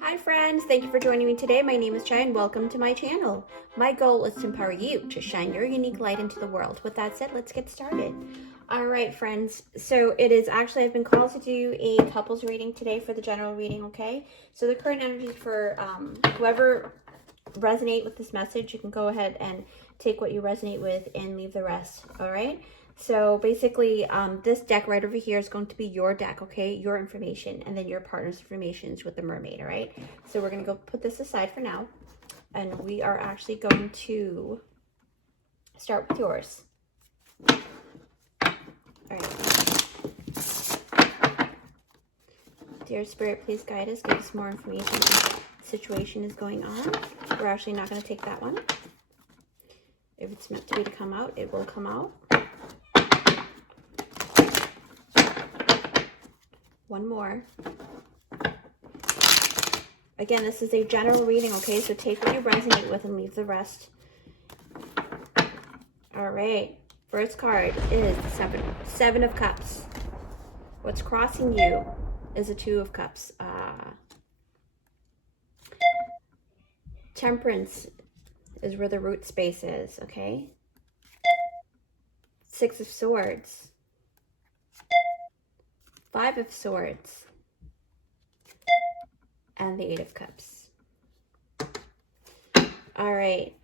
Hi friends, thank you for joining me today. My name is Chai and welcome to my channel. My goal is to empower you to shine your unique light into the world. With that said, let's get started. All right, friends. So I've been called to do a couples reading today for the general reading, okay? So the current energy for whoever resonate with this message, you can go ahead and take what you resonate with and leave the rest, all right? So basically, this deck right over here is going to be your deck, okay? Your information, and then your partner's information is with the mermaid, all right? So we're going to go put this aside for now, and we are actually going to start with yours. All right. Dear Spirit, please guide us, give us more information on what the situation is going on. We're actually not going to take that one. If it's meant to be to come out, it will come out. One more. Again, this is a general reading, okay? So take what you resonate with and leave the rest. All right. First card is the Seven of Cups. What's crossing you is a Two of Cups. Temperance is where the root space is, okay? Six of Swords. Five of Swords. And the Eight of Cups. All right.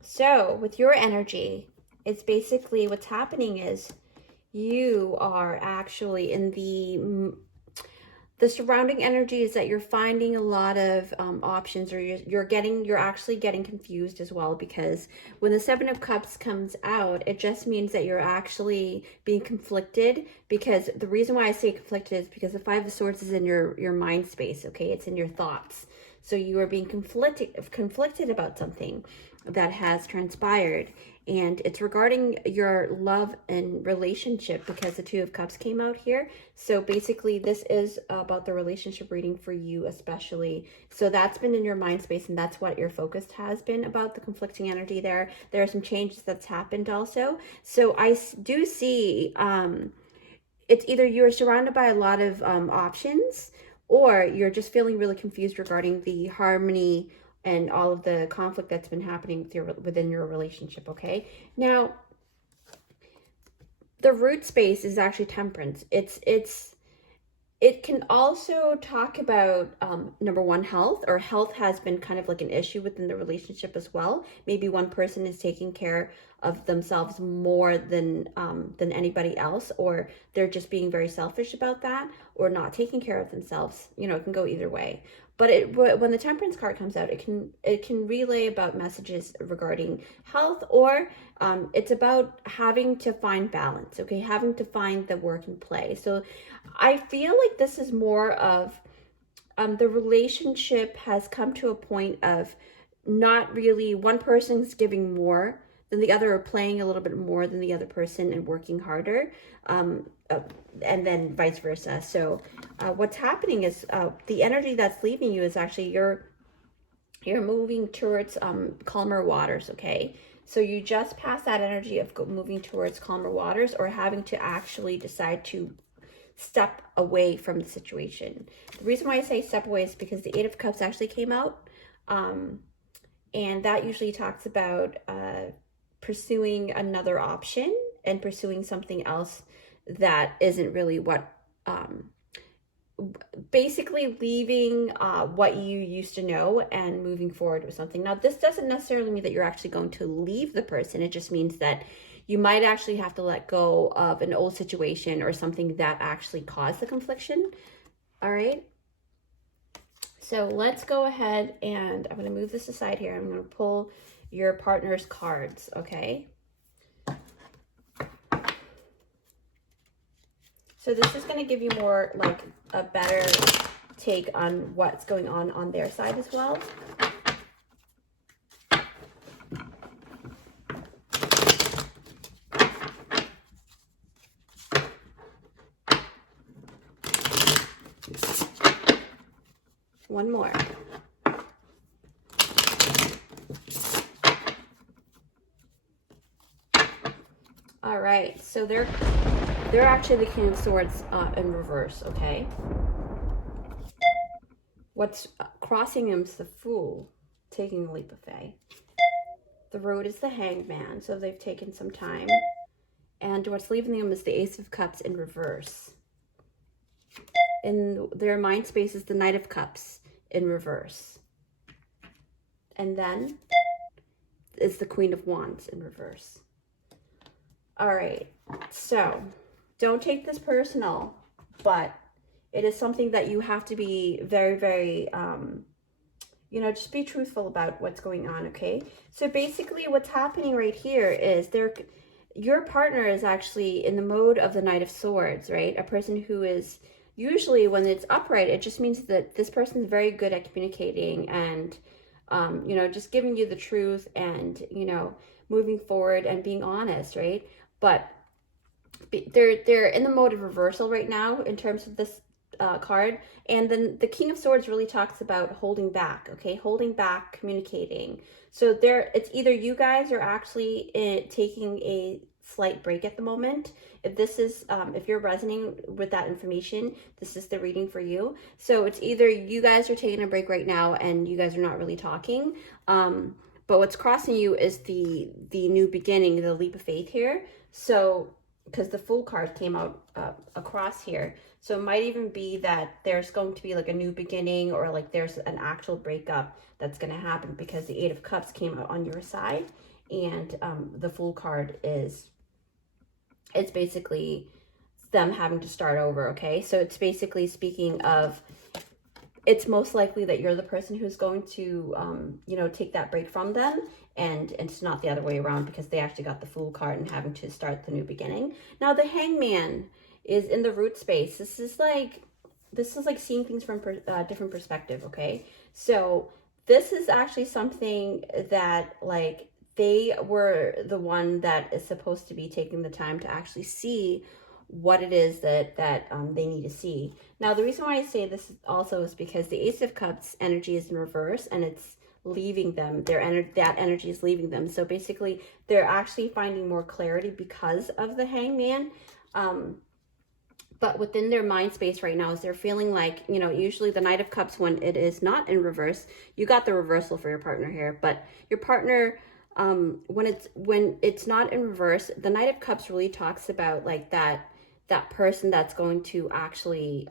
So with your energy, it's basically what's happening is you are actually in the surrounding energy is that you're finding a lot of options, or you're actually getting confused as well, because when the Seven of Cups comes out, it just means that you're actually being conflicted. Because the reason why I say conflicted is because the Five of Swords is in your mind space, okay? It's in your thoughts. So you are being conflicted about something that has transpired, and it's regarding your love and relationship, because the Two of Cups came out here. So basically this is about the relationship reading for you especially. So that's been in your mind space, and that's what your focus has been about, the conflicting energy there. There are some changes that's happened also. So I do see it's either you're surrounded by a lot of options, or you're just feeling really confused regarding the harmony and all of the conflict that's been happening within your relationship, okay? Now, the root space is actually temperance. It can also talk about, number one, health, or health has been kind of like an issue within the relationship as well. Maybe one person is taking care of themselves more than anybody else, or they're just being very selfish about that, or not taking care of themselves. You know, it can go either way. But when the Temperance card comes out, it can relay about messages regarding health, or it's about having to find balance, okay? Having to find the work and play. So I feel like this is more of the relationship has come to a point of not really one person's giving more than the other, or playing a little bit more than the other person and working harder, and then vice versa. So what's happening is the energy that's leaving you is actually you're moving towards calmer waters, okay? So you just passed that energy of moving towards calmer waters, or having to actually decide to step away from the situation. The reason why I say step away is because the Eight of Cups actually came out, and that usually talks about pursuing another option and pursuing something else that isn't really what, basically leaving what you used to know and moving forward with something. Now, this doesn't necessarily mean that you're actually going to leave the person. It just means that you might actually have to let go of an old situation or something that actually caused the confliction. All right. So let's go ahead, and I'm going to move this aside here. I'm going to pull your partner's cards, okay? So this is going to give you more like a better take on what's going on their side as well. One more. All right, so they're actually the King of Swords in reverse, okay? What's crossing them is the Fool, taking the leap of faith. The Road is the Hanged Man, so they've taken some time. And what's leaving them is the Ace of Cups in reverse. In their mind space is the Knight of Cups in reverse. And then is the Queen of Wands in reverse. All right, so don't take this personal, but it is something that you have to be very, very, you know, just be truthful about what's going on, okay? So basically what's happening right here is your partner is actually in the mode of the Knight of Swords, right? A person who is, usually when it's upright, it just means that this person is very good at communicating and, you know, just giving you the truth and, you know, moving forward and being honest, right? But they're in the mode of reversal right now in terms of this card. And then the King of Swords really talks about holding back, okay? Holding back, communicating. So it's either you guys are actually taking a slight break at the moment. If this is, if you're resonating with that information, this is the reading for you. So it's either you guys are taking a break right now and you guys are not really talking. But what's crossing you is the new beginning, the leap of faith here. So, because the Fool card came out across here. So it might even be that there's going to be like a new beginning, or like there's an actual breakup that's going to happen, because the Eight of Cups came out on your side, and the Fool card it's basically them having to start over, okay? So it's basically speaking of, it's most likely that you're the person who's going to, you know, take that break from them, and it's not the other way around, because they actually got the Fool card and having to start the new beginning. Now the Hangman is in the root space. This is like seeing things from different perspective, okay? So this is actually something that, like, they were the one that is supposed to be taking the time to actually see what it is that they need to see. Now, the reason why I say this also is because the Ace of Cups energy is in reverse, and it's leaving them. That energy is leaving them. So basically, they're actually finding more clarity because of the Hangman. But within their mind space right now is they're feeling like, you know, usually the Knight of Cups, when it is not in reverse, you got the reversal for your partner here, but your partner, when it's not in reverse, the Knight of Cups really talks about like that person that's going to actually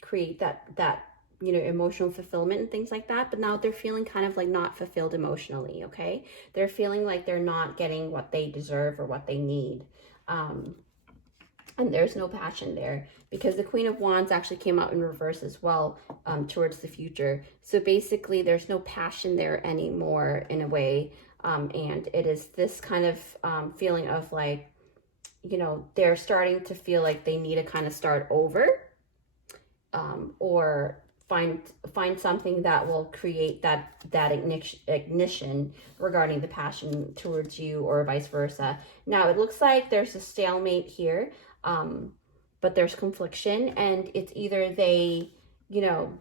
create that you know, emotional fulfillment and things like that. But now they're feeling kind of like not fulfilled emotionally, okay? They're feeling like they're not getting what they deserve or what they need. And there's no passion there, because the Queen of Wands actually came out in reverse as well, towards the future. So basically there's no passion there anymore in a way. And it is this kind of feeling of like, you know, they're starting to feel like they need to kind of start over, or find something that will create that ignition regarding the passion towards you, or vice versa. Now it looks like there's a stalemate here, but there's confliction, and it's either they, you know,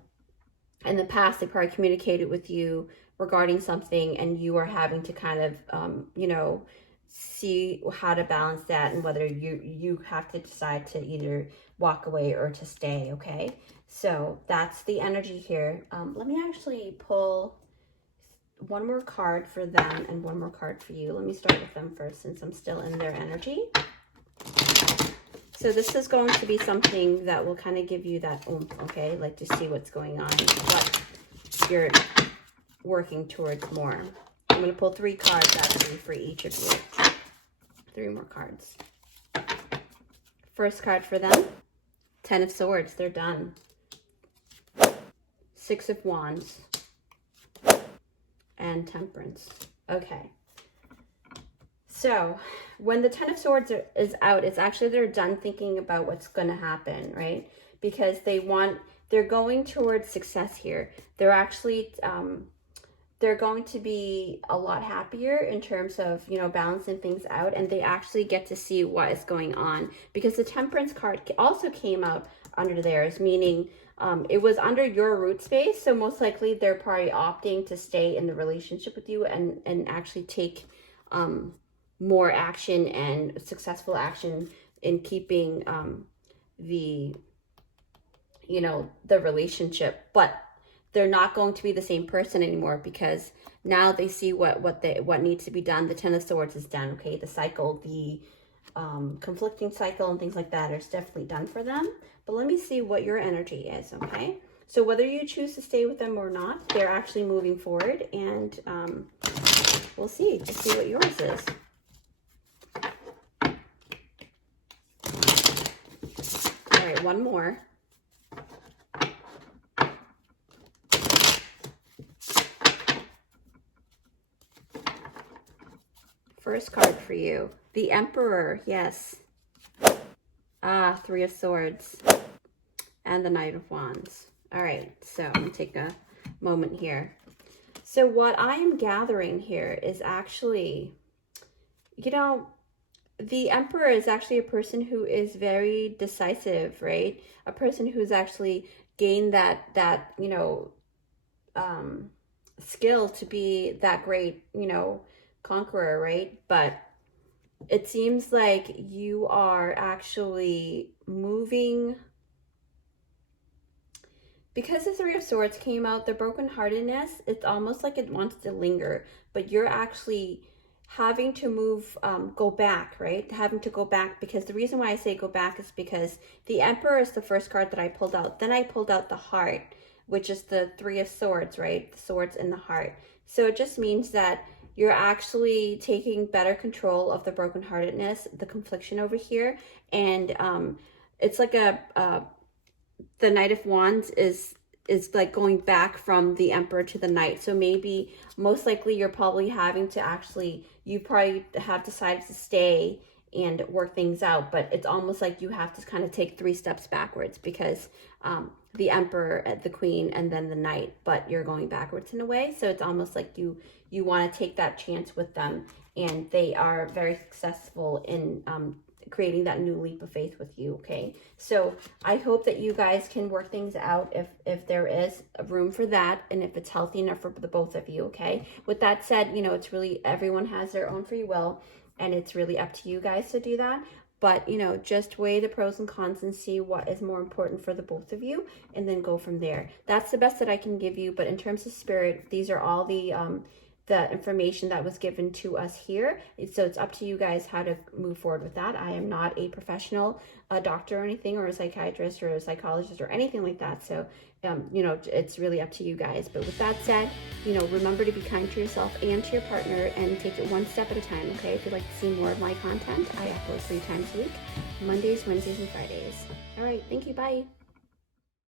in the past they probably communicated with you regarding something, and you are having to kind of you know, see how to balance that, and whether you have to decide to either walk away or to stay, okay? So that's the energy here. Let me actually pull one more card for them and one more card for you. Let me start with them first, since I'm still in their energy. So this is going to be something that will kind of give you that oomph, okay? Like, to see what's going on, what you're working towards more. I'm going to pull 3 cards actually for each of you. 3 more cards. First card for them, 10 of Swords, they're done. 6 of Wands, and Temperance. Okay. So when the 10 of Swords is out, it's actually they're done thinking about what's going to happen, right? Because they're going towards success here. They're actually, they're going to be a lot happier in terms of, you know, balancing things out, and they actually get to see what is going on, because the Temperance card also came out under theirs, meaning it was under your root space. So most likely they're probably opting to stay in the relationship with you and actually take more action and successful action in keeping the, you know, the relationship. But they're not going to be the same person anymore, because now they see what needs to be done. The Ten of Swords is done, okay? The cycle, the conflicting cycle and things like that is definitely done for them. But let me see what your energy is, okay? So whether you choose to stay with them or not, they're actually moving forward, and we'll see. Just see what yours is. All right, one more. First card for you, the Emperor. Yes. Ah, Three of Swords and the Knight of Wands. All right, so I'm gonna take a moment here. So what I am gathering here is actually, you know, the Emperor is actually a person who is very decisive, right? A person who's actually gained that you know, skill to be that great, you know, conqueror, right? But it seems like you are actually moving, because the Three of Swords came out, the brokenheartedness, it's almost like it wants to linger, but you're actually having to move, go back, right? Having to go back, because the reason why I say go back is because the Emperor is the first card that I pulled out. Then I pulled out the Heart, which is the Three of Swords, right? The swords in the heart. So it just means that you're actually taking better control of the brokenheartedness, the confliction over here. And it's like the Knight of Wands is like going back from the Emperor to the Knight. So maybe, most likely, you're probably having to actually, you probably have decided to stay and work things out, but it's almost like you have to kind of take 3 steps backwards, because the Emperor, the Queen, and then the Knight, but you're going backwards in a way. So it's almost like you want to take that chance with them, and they are very successful in creating that new leap of faith with you, okay? So I hope that you guys can work things out if there is room for that, and if it's healthy enough for the both of you, okay? With that said, you know, it's really, everyone has their own free will, and it's really up to you guys to do that. But, you know, just weigh the pros and cons and see what is more important for the both of you, and then go from there. That's the best that I can give you. But in terms of spirit, these are all the information that was given to us here. So it's up to you guys how to move forward with that. I am not a professional doctor or anything, or a psychiatrist or a psychologist or anything like that. So, you know, it's really up to you guys. But with that said, you know, remember to be kind to yourself and to your partner, and take it one step at a time, okay? If you'd like to see more of my content, I upload 3 times a week, Mondays, Wednesdays, and Fridays. All right, thank you, bye.